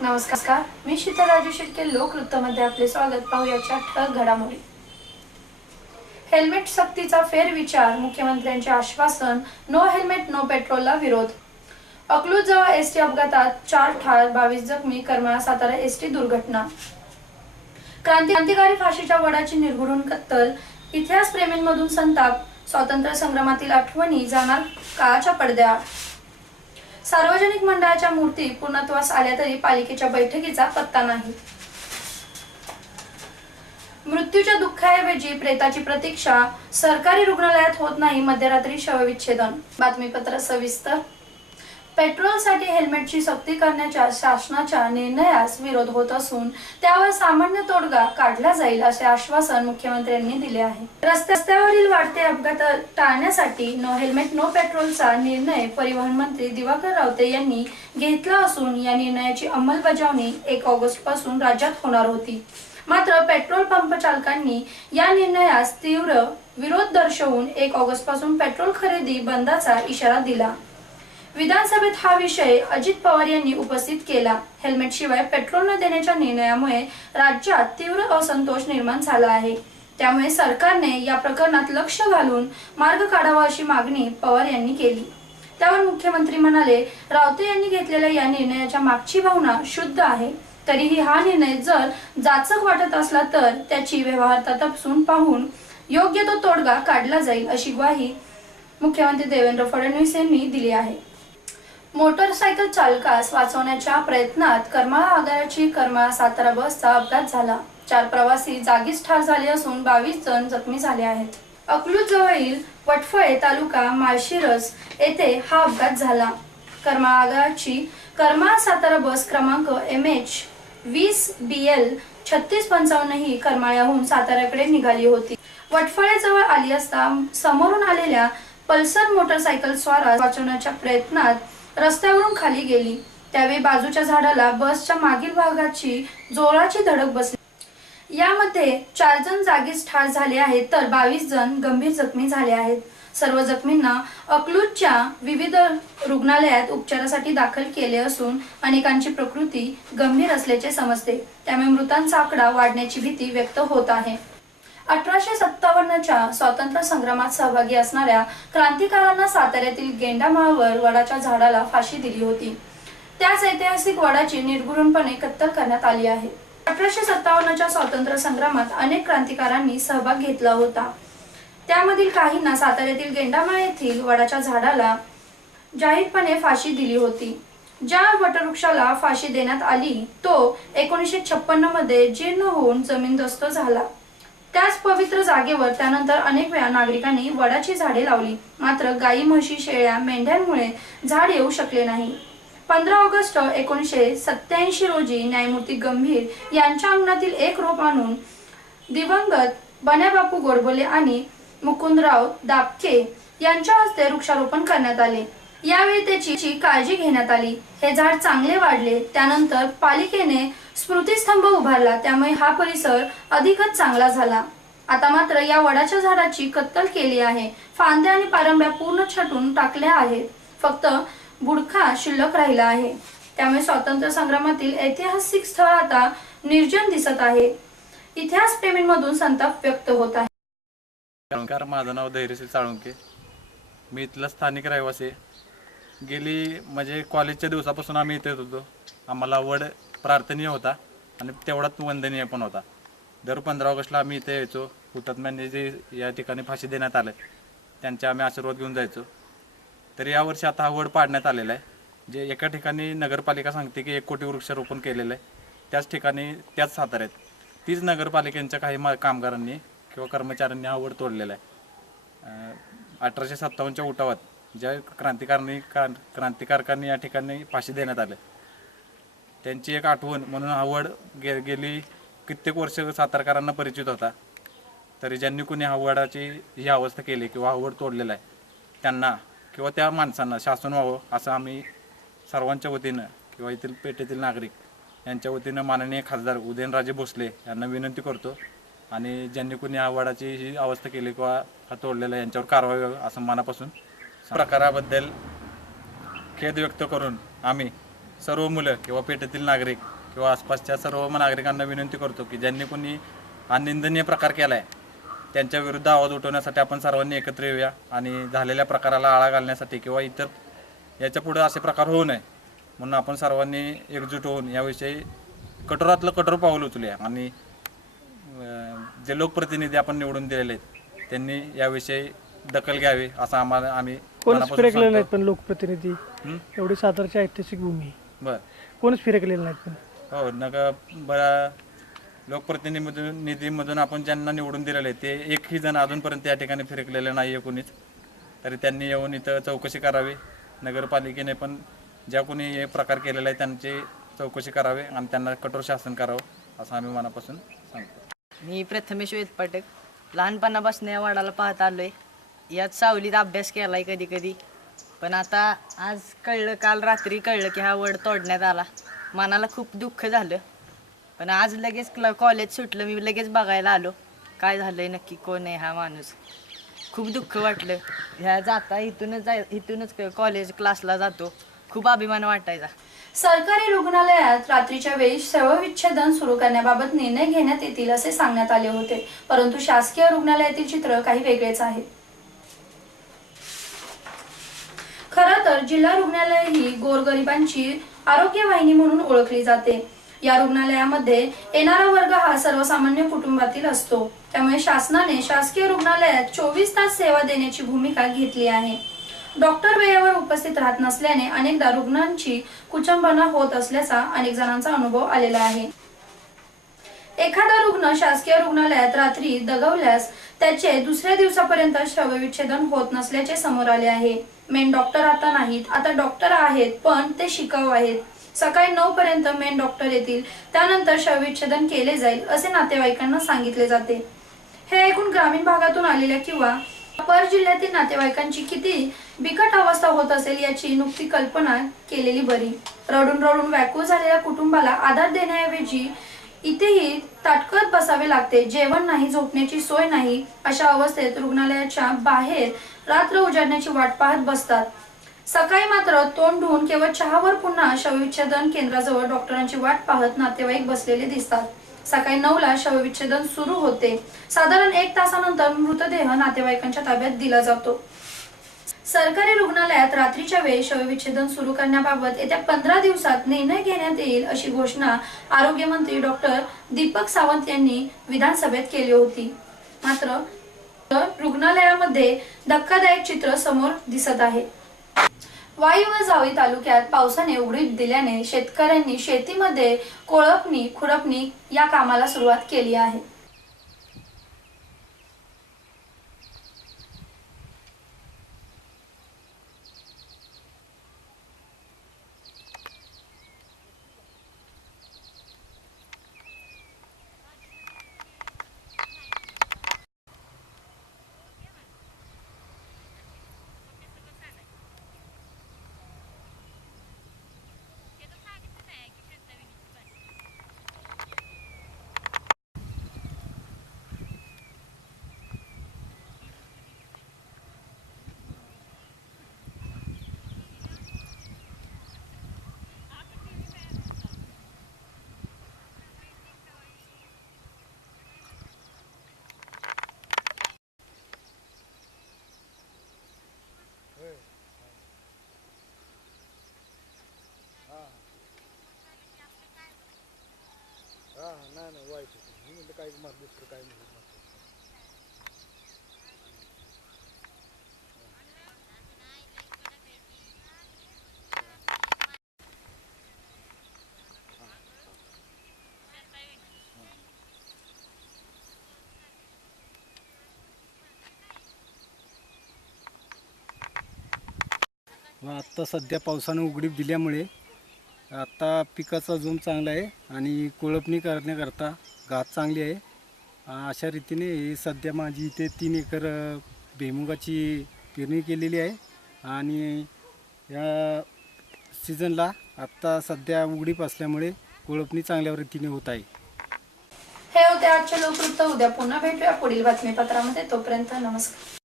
नमस्कार, मी शीतल राजू शिर्के. लोकवृत्तमध्ये आपले स्वागत. पाहूयाच्या ठळक घडामोडी. हेल्मेट सक्तीचा फेरविचार, मुख्यमंत्र्यांचे आश्वासन. नो हेल्मेट नो पेट्रोलला विरोध. अकलूज जवळ एसटी अपघातात 4 ठार, 22 जखमी. करमाळा सातारा एसटी दुर्घटना. क्रांतिकारी फाशीच्या वडाची निर्घृण कत्तल, इतिहास प्रेमींमधून संताप. स्वातंत्र्य संग्रामातील आठवणी जाणार काळाच्या पडद्याआड. सार्वजनिक मंडळाच्या मूर्ती पूर्णत्वास आल्या तरी पालिकेच्या बैठकीचा पत्ता नाही. मृत्यूच्या दुःखाऐवजी प्रेताची प्रतीक्षा, सरकारी रुग्णालयात होत नाही मध्यरात्री शवविच्छेदन. बातमीपत्र सविस्तर. पेट्रोलसाठी हेल्मेटची सक्ती करण्याच्या शासनाच्या निर्णयास विरोध होत असून त्यावर सामान्य तोडगा काढला जाईल असे आश्वासन मुख्यमंत्र्यांनी दिले आहे. रस्त्यावरील वाढते अपघात टाळण्यासाठी नो हेल्मेट नो पेट्रोलचा निर्णय परिवहन मंत्री दिवाकर रावते यांनी घेतला असून या निर्णयाची अंमलबजावणी 1 ऑगस्ट पासून राज्यात होणार होती. मात्र पेट्रोल पंप चालकांनी या निर्णयास तीव्र विरोध दर्शवून 1 ऑगस्ट पासून पेट्रोल खरेदी बंदचा इशारा दिला. विधानसभेत हा विषय अजित पवार यांनी उपस्थित केला. हेल्मेट शिवाय पेट्रोल न देण्याच्या निर्णयामुळे राज्यात तीव्र असंतोष निर्माण झाला आहे. त्यामुळे सरकारने या प्रकरणात लक्ष घालून मार्ग काढावा अशी मागणी पवार यांनी केली. त्यावर मुख्यमंत्री म्हणाले, रावते यांनी घेतलेल्या या निर्णयाच्या मागची भावना शुद्ध आहे. तरीही हा निर्णय जर जाचक वाटत असला तर त्याची व्यवहार्यता तपासून पाहून योग्य तो तोडगा काढला जाईल अशी ग्वाही मुख्यमंत्री देवेंद्र फडणवीस यांनी दिली आहे. मोटरसायकल चालकास वाचवण्याच्या प्रयत्नात करमाळा आगाराची करमाळा सातारा बसचा अपघात झाला. 4 प्रवासी जागीच ठार झाले असून 22 जण जखमी झाले आहेत. अकलूज जवळील वटफळे तालुका माळशिरस येथे हा अपघात झाला. करमाळा आगाराची करमाळा सातारा बस क्रमांक MH 20 BL 3655 ही करमाळ्याहून साताऱ्याकडे निघाली होती. वटफळे जवळ आली असता समोरून आलेल्या पल्सर मोटरसायकल स्वारास वाचवण्याच्या प्रयत्नात रस्त्यावरून खाली गेली. त्यावेळी बाजूच्या झाडाला बसच्या मागील भागाची जोराची धडक बसली. यामध्ये 4 जण जागीच ठार झाले आहेत तर 22 जण गंभीर जखमी झाले आहेत. सर्व जखमींना अकलूजच्या विविध रुग्णालयात उपचारासाठी दाखल केले असून अनेकांची प्रकृती गंभीर असल्याचे समजते. त्यामुळे मृतांचा आकडा वाढण्याची भीती व्यक्त होत आहे. 1857च्या स्वातंत्र्य संग्रामात सहभागी असणाऱ्या क्रांतिकारांना साताऱ्यातील गेंडामाळवर वडाच्या झाडाला फाशी दिली होती. त्याच ऐतिहासिक वडाची निर्घृणपणे कत्तल करण्यात आली आहे. 1857च्या स्वातंत्र्य संग्रामात अनेक क्रांतिकारांनी सहभाग घेतला होता. त्यामधील काहींना साताऱ्यातील गेंडामाळ येथील वडाच्या झाडाला जाहीरपणे फाशी दिली होती. ज्या वटवृक्षाला फाशी देण्यात आली तो 1956 मध्ये जीर्ण होऊन जमीनदोस्त झाला. त्याच पवित्र जागेवर त्यानंतर अनेक वेळा नागरिकांनी वडाची झाडे लावली. मात्र गायी, म्हशी, शेळ्या, मेंढ्यांमुळे झाड येऊ शकले नाही. 15 ऑगस्ट 1987 रोजी न्यायमूर्ती गंभीर यांच्या अंगणातील एक रोप आणून दिवंगत बन्याबापू गोडबोले आणि मुकुंदराव दापके यांच्या हस्ते वृक्षारोपण करण्यात आले. यावेळी त्याची काळजी घेण्यात आली. हे झाड चांगले वाढले. त्यानंतर पालिकेने स्मृतिस्तंभ उभारला. त्यामुळे हा परिसर अधिकच चांगला झाला. आता मात्र या वडाच्या झाडाची कत्तल केली आहे. फांद्या आणि पारंब्या पूर्ण छाटून टाकल्या आहेत. फक्त बुडखा शिल्लक राहिला आहे. त्यामुळे स्वातंत्र्य संग्रामातील ऐतिहासिक स्थळ आता निर्जन दिसत आहे. इतिहास प्रेमींमधून संताप व्यक्त होत आहे. माझं नाव धैर्यशील साळुंके. मी इथला स्थानिक रहिवासी. गेली म्हणजे कॉलेजच्या दिवसापासून आम्ही इथे होतो. आम्हाला वड प्रार्थनीय होता आणि तेवढाच वंदनीय पण होता. दर 15 ऑगस्टला आम्ही इथे यायचो. हुतात्म्यांनी जे या ठिकाणी फाशी देण्यात आले त्यांचे आम्ही आशीर्वाद घेऊन जायचो. तर यावर्षी आता हा वड पाडण्यात आलेला आहे. जे एका ठिकाणी नगरपालिका सांगते की 1 कोटी वृक्षारोपण केलेलं आहे, त्याच ठिकाणी त्याच साताऱ्यात 30 नगरपालिकेच्या काही कामगारांनी किंवा कर्मचाऱ्यांनी हा वड तोडलेला आहे. 1857च्या उठावात ज्या क्रांतिकारकांनी या ठिकाणी फाशी देण्यात आले त्यांची एक आठवण म्हणून हा वड गेली कित्येक वर्ष सातारकरांना परिचित होता. तरी ज्यांनी कोणी हा वडाची ही अवस्था केली किंवा हा वड तोडलेला आहे त्यांना किंवा त्या माणसांना शासन व्हावं असं आम्ही सर्वांच्या वतीनं किंवा येथील पेठेतील नागरिक यांच्या वतीनं माननीय खासदार उदयनराजे भोसले यांना विनंती करतो. आणि ज्यांनी कोणी हा वडाची ही अवस्था केली किंवा हा तोडलेला यांच्यावर कारवाई असं मनापासून प्रकाराबद्दल खेद व्यक्त करून आम्ही सर्व मुलं किंवा पेठेतील नागरिक किंवा आसपासच्या सर्व नागरिकांना विनंती करतो की ज्यांनी कोणी हा निंदनीय प्रकार केला आहे त्यांच्या विरुद्ध आवाज उठवण्यासाठी आपण सर्वांनी एकत्र येऊया आणि झालेल्या प्रकाराला आळा घालण्यासाठी किंवा इतर याच्या पुढे असे प्रकार होऊ नये म्हणून आपण सर्वांनी एकजूट होऊन याविषयी कठोरातलं कठोर पाऊल उचलूया आणि जे लोकप्रतिनिधी आपण निवडून दिलेले आहेत त्यांनी याविषयी दखल घ्यावी असं आम्ही कोणच फिरकलेले नाहीत पण लोकप्रतिनिधी एवढी सातारची ऐतिहासिक भूमी बर कोणच फिरकलेले नाहीत पण हो बरं लोकप्रतिनिधीमधून आपण ज्यांना निवडून दिलेले ते एकही जण अजूनपर्यंत या ठिकाणी फिरकलेलं नाही आहे कोणीच तरी त्यांनी येऊन इथं चौकशी करावी नगरपालिकेने पण ज्या कोणी हे प्रकार केलेला आहे त्यांची चौकशी करावी आणि त्यांना कठोर शासन करावं असं आम्ही मनापासून सांगतो. मी प्रथमेश वेद पाठक लहानपणापासून या वाडाला पाहत आलो आहे. यात सावलीत अभ्यास केला आहे कधी कधी, पण आता आज कळलं, काल रात्री कळलं की हा वड तोडण्यात आला. मनाला खूप दुःख झालं, पण आज लगेच कॉलेज सुटलं, मी लगेच बघायला आलो काय झालं आहे नक्की, कोण आहे हा माणूस. खूप दुःख वाटलं. ह्या इथूनच कॉलेज क्लासला जातो, खूप अभिमान वाटायचा. सरकारी रुग्णालयात रात्रीच्या वेळी शवविच्छेदन सुरू करण्याबाबत निर्णय घेण्यात येतील असे सांगण्यात आले होते, परंतु शासकीय रुग्णालयातील चित्र काही वेगळेच आहे. खरं तर जिल्हा रुग्णालय ही गोरगरिबांची आरोग्य वाहिनी म्हणून ओळखली जाते. या रुग्णालयामध्ये येणारा वर्ग हा सर्वसामान्य कुटुंबातील असतो, त्यामुळे शासनाने शासकीय रुग्णालयात 24 तास सेवा देण्याची भूमिका घेतली आहे. डॉक्टर वेळेवर उपस्थित राहत नसल्याने अनेकदा रुग्णांची कुचंबना होत असल्याचा अनेक जणांचा अनुभव आलेला आहे. एखादा रुग्ण शासकीय रुग्णालयात रात्री दगावल्यास त्याचे दुसऱ्या दिवसापर्यंत शवविच्छेदन होत नसल्याचे समोर आले आहे. मेन डॉक्टर आता नाहीत, आता डॉक्टर आहेत पण ते शिकाऊ आहेत. सकाळी 9 पर्यंत मेन डॉक्टर येतील, त्यानंतर शवविच्छेदन केले जाईल असे नातेवाईकांना सांगितले जाते. हे ऐकून ग्रामीण भागातून आलेल्या किंवा पर जिल्ह्यातील नातेवाईकांची किती बिकट अवस्था होत असेल याची नुकती कल्पना केलेली बरी. रडून रडून व्याकुळ झालेल्या कुटुंबाला आधार देण्याऐवजी इथेही ताटकत बसावे लागते. जेवण नाही, झोपण्याची सोय नाही, अशा अवस्थेत रुग्णालयाच्या बाहेर रात्र उजाडण्याची वाट पाहत बसतात. सकाळी मात्र तोंड धुवून केवळ चहावर पुन्हा शवविच्छेदन केंद्राजवळ डॉक्टरांची वाट पाहत नातेवाईक बसलेले दिसतात. सकाळी 9ला शवविच्छेदन सुरू होते. साधारण 1 तासानंतर मृतदेह नातेवाईकांच्या ताब्यात दिला जातो. सरकारी रुग्णालयात रात्रीच्या वेळी शवविच्छेदन सुरू करण्याबाबत येत्या 15 दिवसात निर्णय घेण्यात येईल अशी घोषणा आरोग्यमंत्री डॉक्टर दीपक सावंत यांनी विधानसभेत केली होती. मात्र रुग्णालयामध्ये धक्कादायक चित्र समोर दिसत आहे. वाई व जावळी तालुक्यात पावसाने उघडीप दिल्याने शेतकऱ्यांनी शेतीमध्ये कोळपणी, खुरपणी या कामाला सुरुवात केली आहे. नाही वाईट मी म्हणलं काय मार दुसरं काय नाही. आत्ता सध्या पावसानं उघडीप दिल्यामुळे आता पिकाचा जोम चांगला आहे आणि कोळपणी करण्याकरता गात चांगली आहे. अशा रीतीने सध्या माझी इथे 3 एकर भुईमुगाची पेरणी केलेली आहे आणि या सीझनला आत्ता सध्या उघडीप असल्यामुळे कोळपणी चांगल्या रीतीने होत आहे. हे होते आजचे लोकवृत्त. उद्या पुन्हा भेटूया पुढील बातमीपत्रामध्ये. तोपर्यंत नमस्कार.